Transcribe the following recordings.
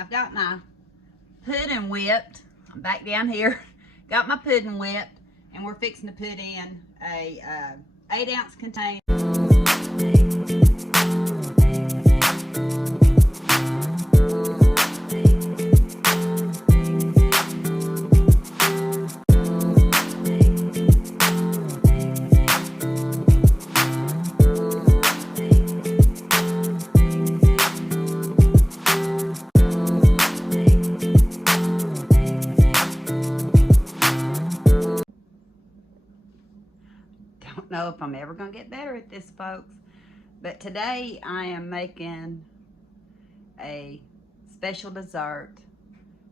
I've got my pudding whipped. I'm back down here. Got my pudding whipped, and we're fixing to put in a 8-ounce container. Don't know if I'm ever gonna get better at this, folks, but today I am making a special dessert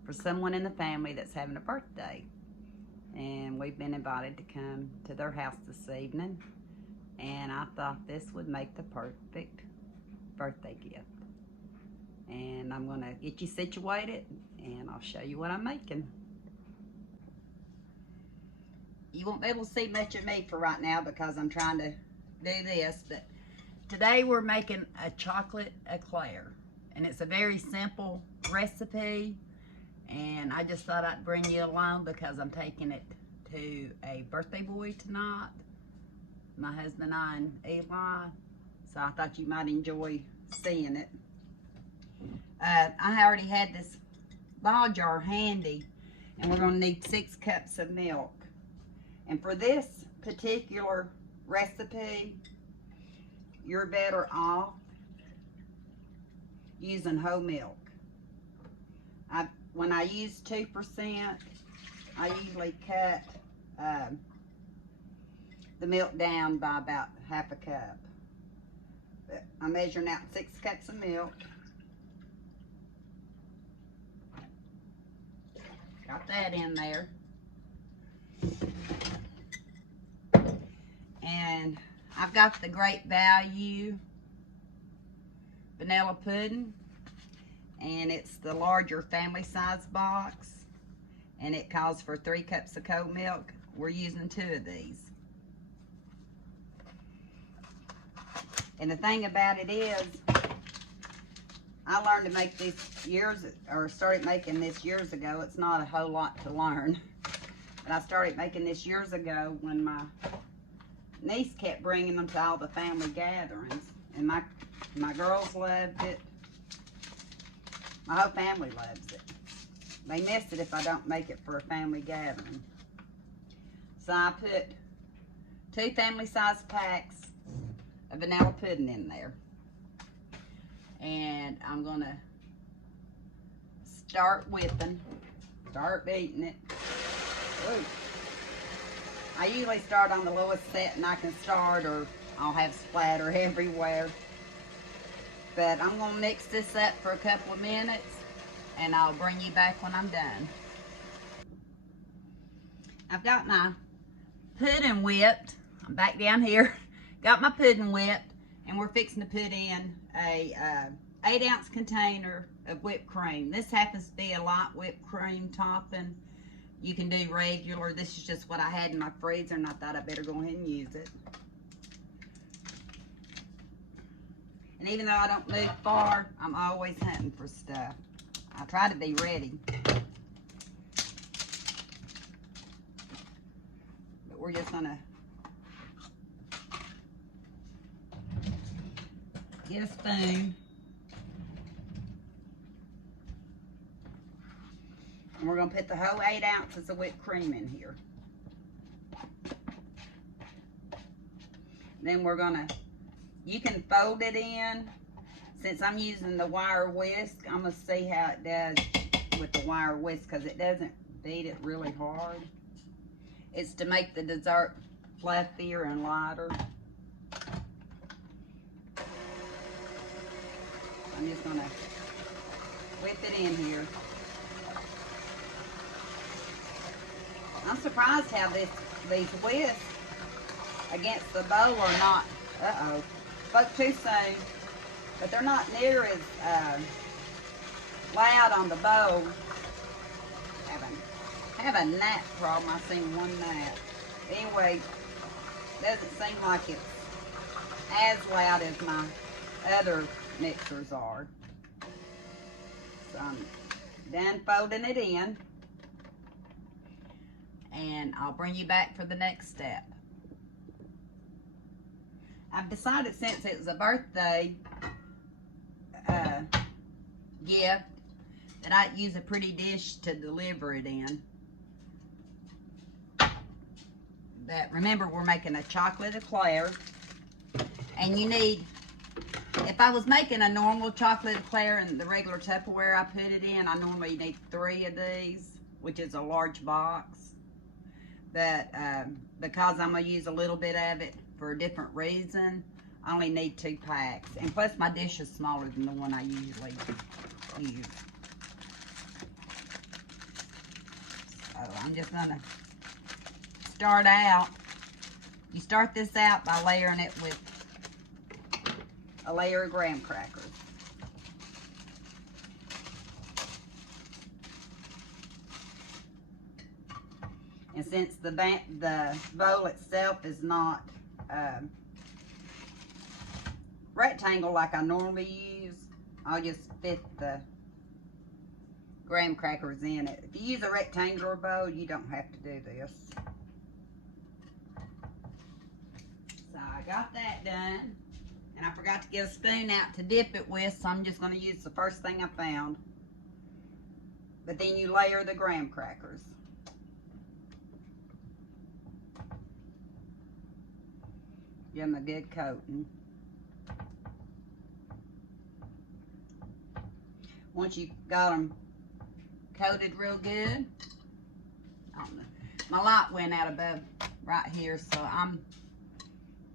for someone in the family that's having a birthday, and we've been invited to come to their house this evening, and I thought this would make the perfect birthday gift. And I'm gonna get you situated and I'll show you what I'm making. You won't be able to see much of me for right now because I'm trying to do this, but today we're making a chocolate eclair, and it's a very simple recipe, and I just thought I'd bring you along because I'm taking it to a birthday boy tonight, my husband and I and Eli, so I thought you might enjoy seeing it. I already had this ball jar handy, and we're going to need 6 cups of milk. And for this particular recipe, you're better off using whole milk. When I use 2%, I usually cut the milk down by about half a cup. But I'm measuring out 6 cups of milk. Got that in there. And I've got the Great Value vanilla pudding, and it's the larger family size box, and it calls for 3 cups of cold milk. We're using 2 of these. And the thing about it is, I learned to make this started making this years ago. It's not a whole lot to learn, but I started making this years ago when my niece kept bringing them to all the family gatherings, and my girls loved it. My whole family loves it. They miss it if I don't make it for a family gathering. So I put 2 family-size packs of vanilla pudding in there, and I'm gonna start whipping, start beating it. Ooh. I usually start on the lowest setting I can start, or I'll have splatter everywhere. But I'm going to mix this up for a couple of minutes, and I'll bring you back when I'm done. I've got my pudding whipped. I'm back down here. Got my pudding whipped, and we're fixing to put in a 8-ounce container of whipped cream. This happens to be a light whipped cream topping. You can do regular. This is just what I had in my freezer, and I thought I better go ahead and use it. And even though I don't move far, I'm always hunting for stuff. I try to be ready. But we're just gonna get a spoon. And we're going to put the whole 8 ounces of whipped cream in here. Then we're going to, you can fold it in. Since I'm using the wire whisk, I'm going to see how it does with the wire whisk, because it doesn't beat it really hard. It's to make the dessert fluffier and lighter. I'm just going to whip it in here. I'm surprised how these whisks against the bowl are not, spoke too soon, but they're not near as loud on the bowl. Have a gnat problem. I've seen one gnat. Anyway, doesn't seem like it's as loud as my other mixers are. So So I'm done folding it in. And I'll bring you back for the next step. I've decided, since it was a birthday gift, that I'd use a pretty dish to deliver it in. But remember, we're making a chocolate eclair. And you need, if I was making a normal chocolate eclair in the regular Tupperware I put it in, I normally need 3 of these, which is a large box. But because I'm going to use a little bit of it for a different reason, I only need 2 packs. And plus my dish is smaller than the one I usually use. So I'm just going to start out. You start this out by layering it with a layer of graham crackers. And since the bowl itself is not rectangle like I normally use, I'll just fit the graham crackers in it. If you use a rectangular bowl, you don't have to do this. So I got that done. And I forgot to get a spoon out to dip it with, so I'm just going to use the first thing I found. But then you layer the graham crackers. Give them a good coating. Once you got them coated real good, I don't know, my light went out above right here, so I'm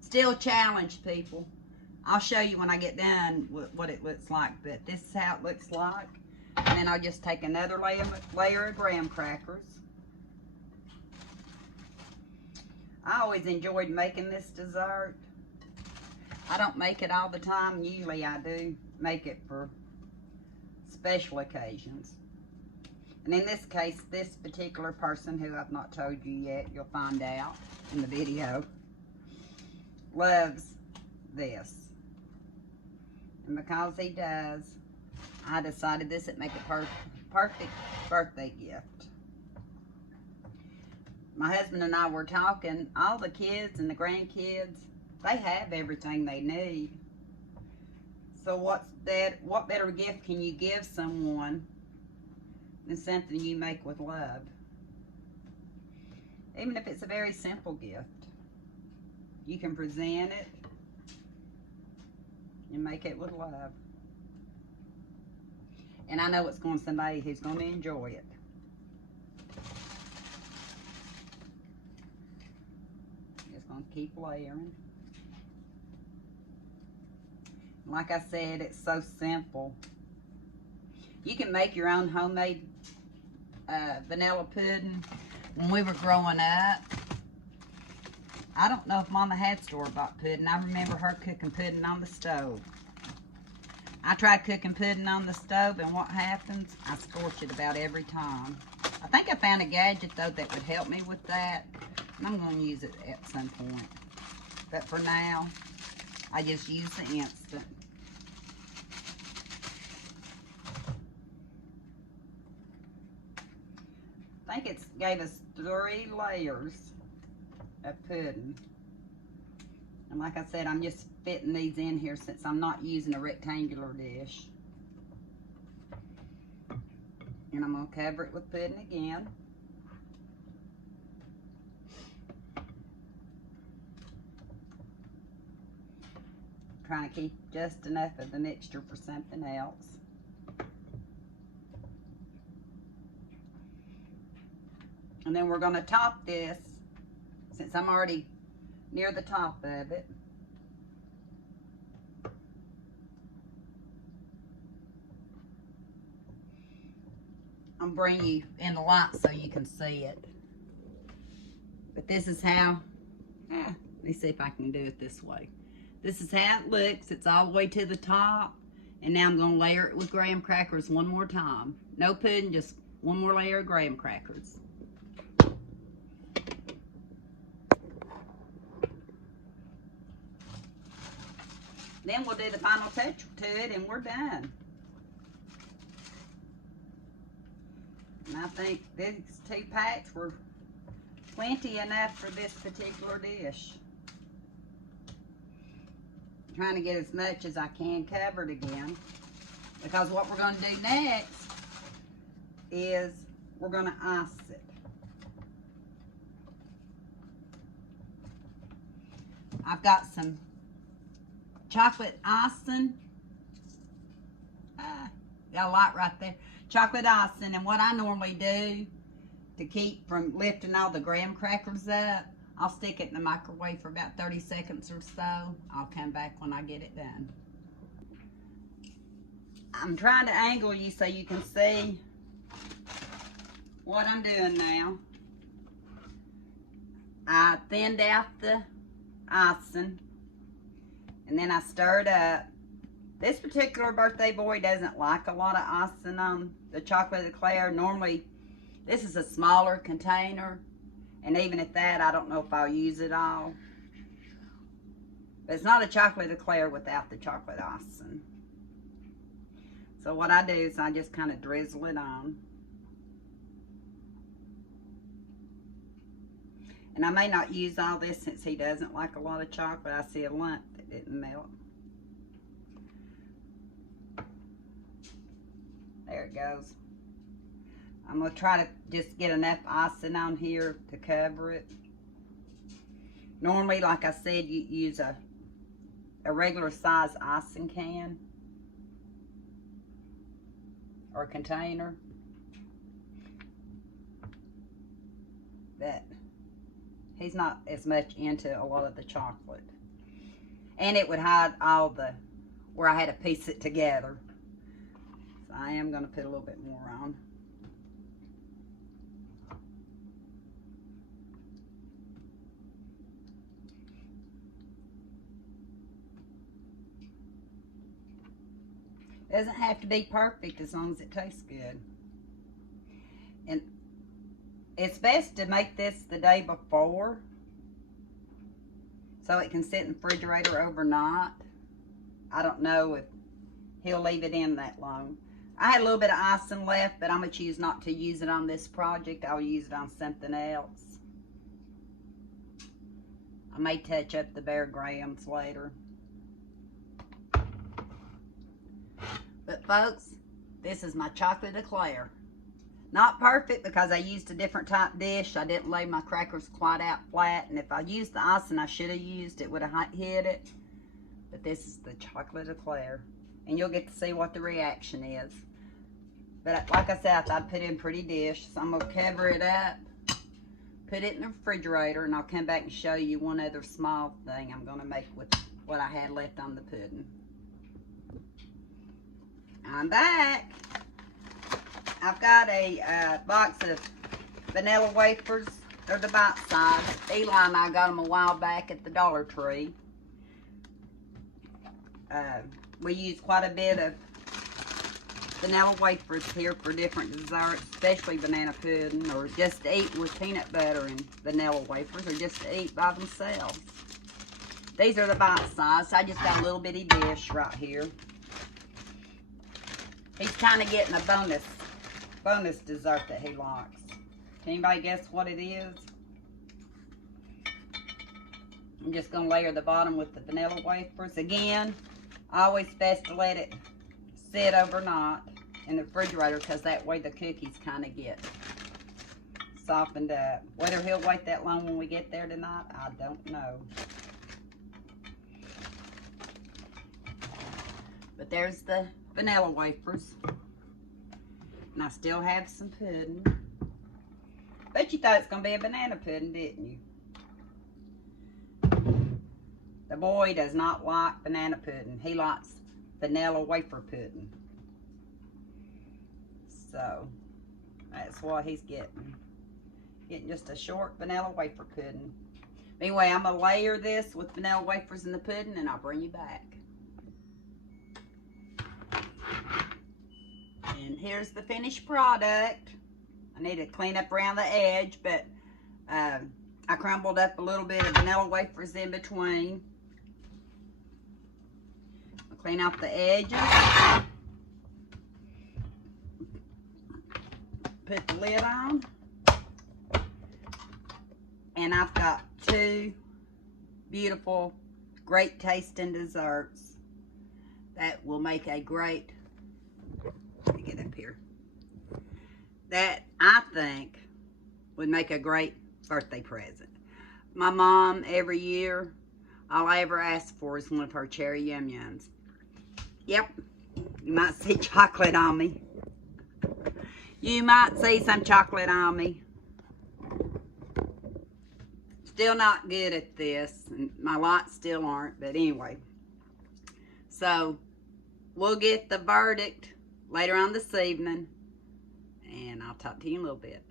still challenged, people. I'll show you when I get done what it looks like, but this is how it looks like. And then I'll just take another layer of graham crackers. I always enjoyed making this dessert. I don't make it all the time. Usually I do make it for special occasions. And in this case, this particular person, who I've not told you yet, you'll find out in the video, loves this. And because he does, I decided this would make a perfect birthday gift. My husband and I were talking, all the kids and the grandkids, they have everything they need. So what better gift can you give someone than something you make with love? Even if it's a very simple gift, you can present it and make it with love. And I know it's going to somebody who's going to enjoy it. Just going to keep layering. Like I said, it's so simple. You can make your own homemade vanilla pudding. When we were growing up, I don't know if Mama had store-bought pudding. I remember her cooking pudding on the stove. I tried cooking pudding on the stove, and what happens? I scorch it about every time. I think I found a gadget, though, that would help me with that. And I'm going to use it at some point. But for now, I just use the instant. I think it gave us 3 layers of pudding. And like I said, I'm just fitting these in here since I'm not using a rectangular dish. And I'm going to cover it with pudding again. Trying to keep just enough of the mixture for something else. And then we're going to top this, since I'm already near the top of it. I'll bring you in the light so you can see it. But this is how, let me see if I can do it this way. This is how it looks. It's all the way to the top. And now I'm going to layer it with graham crackers one more time. No pudding, just one more layer of graham crackers. Then we'll do the final touch to it and we're done. I think these 2 packs were plenty enough for this particular dish. I'm trying to get as much as I can covered again, because what we're going to do next is we're going to ice it. I've got some chocolate icing. Got a lot right there. Chocolate icing, and what I normally do to keep from lifting all the graham crackers up, I'll stick it in the microwave for about 30 seconds or so. I'll come back when I get it done. I'm trying to angle you so you can see what I'm doing now. I thinned out the icing, and then I stirred up. This particular birthday boy doesn't like a lot of icing on the chocolate eclair. Normally, this is a smaller container, and even at that, I don't know if I'll use it all. But it's not a chocolate eclair without the chocolate icing. So what I do is I just kind of drizzle it on. And I may not use all this since he doesn't like a lot of chocolate. I see a lump that didn't melt. There it goes. I'm going to try to just get enough icing on here to cover it. Normally, like I said, you use a regular size icing can or container. But he's not as much into a lot of the chocolate. And it would hide all the, where I had to piece it together. So I am going to put a little bit more on. Doesn't have to be perfect as long as it tastes good. And it's best to make this the day before so it can sit in the refrigerator overnight. I don't know if he'll leave it in that long. I had a little bit of icing left, but I'm going to choose not to use it on this project. I'll use it on something else. I may touch up the bare grams later. But folks, this is my chocolate eclair. Not perfect because I used a different type dish. I didn't lay my crackers quite out flat. And if I used the icing I should have used, it would have hit it. But this is the chocolate eclair. And you'll get to see what the reaction is. But like I said, I thought I'd put it in a pretty dish. So I'm going to cover it up, put it in the refrigerator, and I'll come back and show you one other small thing I'm going to make with what I had left on the pudding. I'm back. I've got a box of vanilla wafers. They're the bite size. Eli and I got them a while back at the Dollar Tree. We use quite a bit of vanilla wafers here for different desserts, especially banana pudding, or just to eat with peanut butter and vanilla wafers, or just to eat by themselves. These are the bite size. I just got a little bitty dish right here. He's kind of getting a bonus dessert that he likes. Can anybody guess what it is? I'm just going to layer the bottom with the vanilla wafers. Again, always best to let it sit overnight in the refrigerator because that way the cookies kind of get softened up. Whether he'll wait that long when we get there tonight, I don't know. But there's the vanilla wafers. And I still have some pudding. Bet you thought it's going to be a banana pudding, didn't you? The boy does not like banana pudding. He likes vanilla wafer pudding. So, that's what he's getting. Getting just a short vanilla wafer pudding. Anyway, I'm going to layer this with vanilla wafers in the pudding and I'll bring you back. And here's the finished product. I need to clean up around the edge, but I crumbled up a little bit of vanilla wafers in between. I'll clean off the edges. put the lid on. And I've got 2 beautiful, great tasting desserts that will make a great, let me get up here, that I think would make a great birthday present. My mom, every year, all I ever ask for is one of her cherry Yum Yums. Yep, you might see chocolate on me. You might see some chocolate on me. Still not good at this. And my lights still aren't, but anyway. So, we'll get the verdict later on this evening. And I'll talk to you in a little bit.